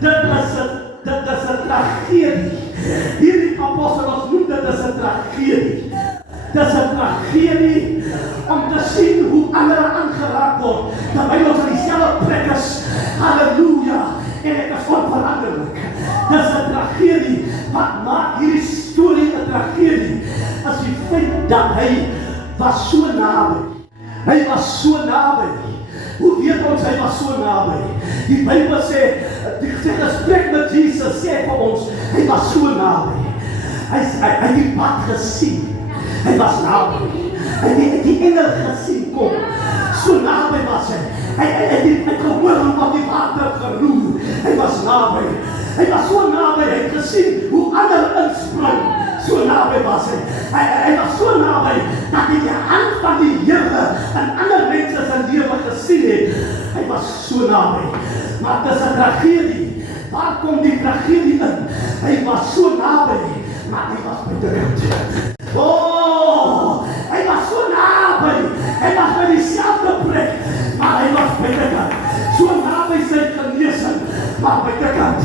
Dit is 'n tragedie. Hierdie apostel ons noem dit as 'n tragedie. Dit is 'n tragedie om te sien hoe ander aangeraak word, terwyl ons aan dieselfde plek is. Halleluja! En ek is onveranderlik. Dit is 'n tragedie. Wat maak hierdie storie 'n tragedie? As die feit dat hy was so naby. Hy was so naby. Hoe weet ons hy was so naby? Die Bybel sê, die gesprek met Jesus sê vir ons, hy was so naby. Hy het die pad gesien. Hy was naby. Hy het die engel gesien kom. So naby was hy. Hy het gehoor wat die water geroer. Hy was naby. Hy was so naby. Hy het gesien hoe ander inspring. So naby was hy. Hy was so naby dat hy die hand van die Here en ander mense se lewe gesien het. Hy was so naby. Maar dit is 'n tragedie. Waar kom die tragedie in? Hy was so naby, maar hy was buitekant. Oh, hy was so naby. Hy was by dieselfde plek, maar hy was buitekant. So naby sy genesing, maar buitekant.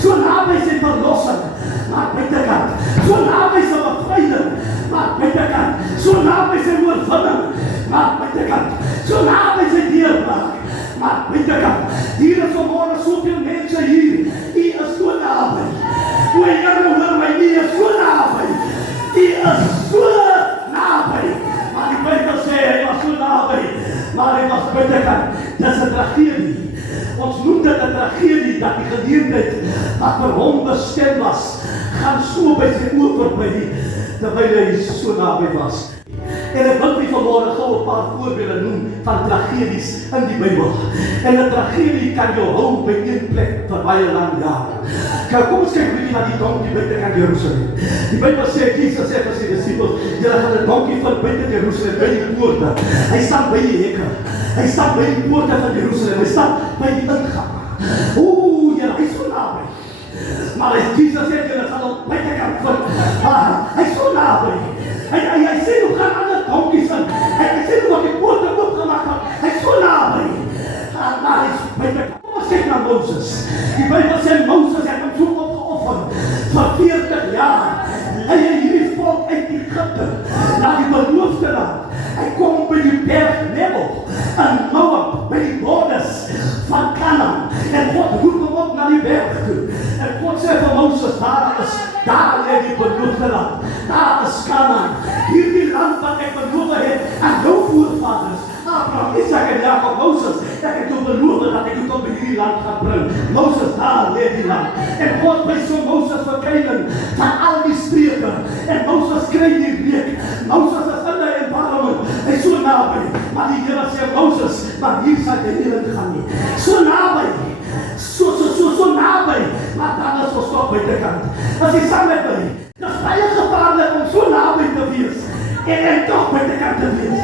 So naby sy verlossing, maar buitekant. So naby sy bevryding, maar buitekant. So naby sy oorwinning, maar buitekant. So naby sy deurbraak, maar buitekant. Hier is vanmorgen soveel mense hier. U is so naby. O Here, hoor my, U is so naby. U is so naby. Maar die Bybel sê hy was so naby, maar hy was buitekant. Dit is 'n tragedie. Ons noem dit 'n tragedie dat die geleentheid wat vir hom bestem was, gaan so by sy oë verby, terwyl hy so naby was. En ek wil nie vanmorgen gou 'n paar voorbeelde noem van tragedies in die Bybel. En 'n tragedie kan jou hou by een plek vir baie lang jare. Kom ons kyk bietjie na die donkie buitekant Jerusalem. Die Bybel sê, Jesus sê vir sy disippels, julle gaan 'n donkie vind buite Jerusalem, by die poorte. Hy staan by die hekke. Hy staan by die poorte van Jerusalem. Hy staan by die ingang. Julle, hy is so naby. Maar Jesus sê, julle gaan op buitekant vind. Hy is so naby. Hy sê, hoe gaan ander donkies in? Hy sê, hoe wat die poorte oopgemaak het. Hy is so naby. Maar hy is buitekant. Kom ons kyk na Moses. Die Bybel sê, Moses het hom so opgeoffer vir 40 jaar. Hy het hierdie volk uit Egypte na die beloofde land. Hy kom by die berg Nebo in Moab, by die borders van Canaan. En God roep hom op na die berg toe. En God sê vir Moses, daar lê die beloofde land. Daar is Canaan. Hierdie land wat ek beloof het aan jou voorvaders. Abraham, Isaac en Jacob, Moses, ek het jou beloof dat ek jou tot by hierdie land gaan bring. Moses, daar lê die land. En God wys so Moses verkeiling van al die streke. En Moses kry die reek. Moses is in die environment. Hy is so naby. Maar die Here sê, Moses, maar hier sal jy nie ingaan nie. So naby. So naby. Maar dan is ons toch buitekant. As jy saam met my, dit is baie gevaarlik om so naby te wees. En toch buitekant te wees.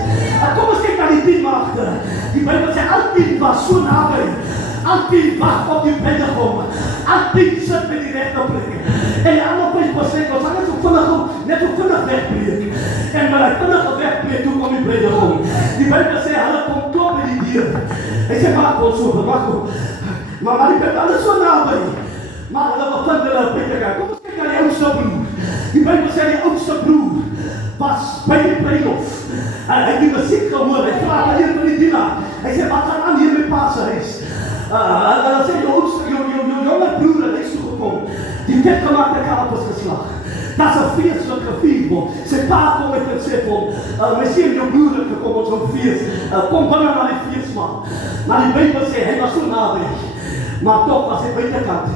Kom ons kyk na die 10 magte. Die Bybel sê, al 10 was so naby. Al 10 wag op die bruidegom. Al 10 sit by die regte plek. En die ander plek besluit, ons gaan net so vinnig wegbreek. En maar hy vinnig wegbreek, toe kom die bruidegom. Die Bybel sê, hulle kom klop by die deur. Hy sê, maak ons so, maak ons. Maar die Bybel is so naby. Maar hulle bevind hulle buitekant. Kom ons kyk na die oudste broer. Die Bybel sê, die oudste broer was by die bruilof. En hy het die musiek gehoor. Hy vraag aan een van die dienaar. Hy sê, wat gaan aan hier met pa se huis? Hulle sê, jou jonge broer het huis toegekom. Die vetgemaakte kalf is geslag. Dat is 'n feestlik gevier word. Sy pa kom met en sê vir hom, my seun, jou broer het gekom op zo'n feest. Kom binne na die feestmaal. Maar die Bybel sê, hy was so naby. Maar toch was hy buitekant.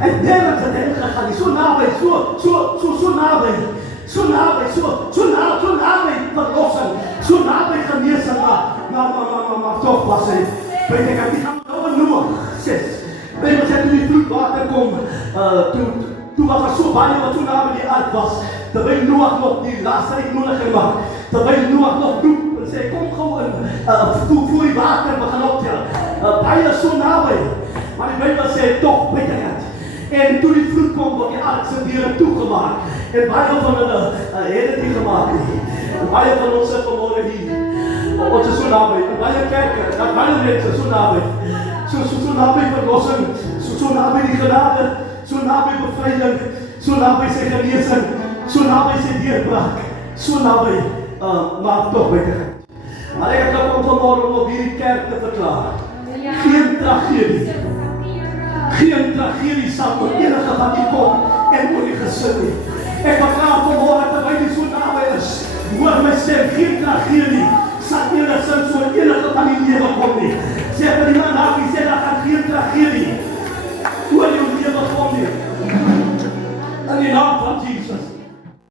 En nergens het hy gegaan. Hy so naby, so naby. So naby verlossing, so naby genesing, maar toch was hy buitekant. Die gaan nou Noag, 6. Bybel sê, toe die vloedwater kom, toe was er so baie wat so naby die aard was, terwyl Noag nog die laaste uitnodiging gemaakt, terwyl Noag nog roep en sê, kom gauw in, voor die water begin optel, baie so naby, maar die Bybel sê, toch buitekant. En toe die vloed kom, word die aard sy deure toegemaak. En baie van hulle het dit nie gemaakt nie. En baie van ons sit vanmorgen hier. Ons is so naby. En baie kerke, dat baie mense so naby. So naby verlossing, so so naby die genade, so naby bevrijding, so naby sy genesing, so naby sy deurbraak, so naby, maar toch buitekant. Maar ek het kom vanmorgen om hierdie kerk te verklaar. Geen tragedie. Geen tragedie sal oor enige van u kom en oor die gesin nie. Ek verklaar vanmorgen terwyl die so naby is. Hoor my stem, geen tragedie sal enigszins oor enige van die lewe kom nie. Sê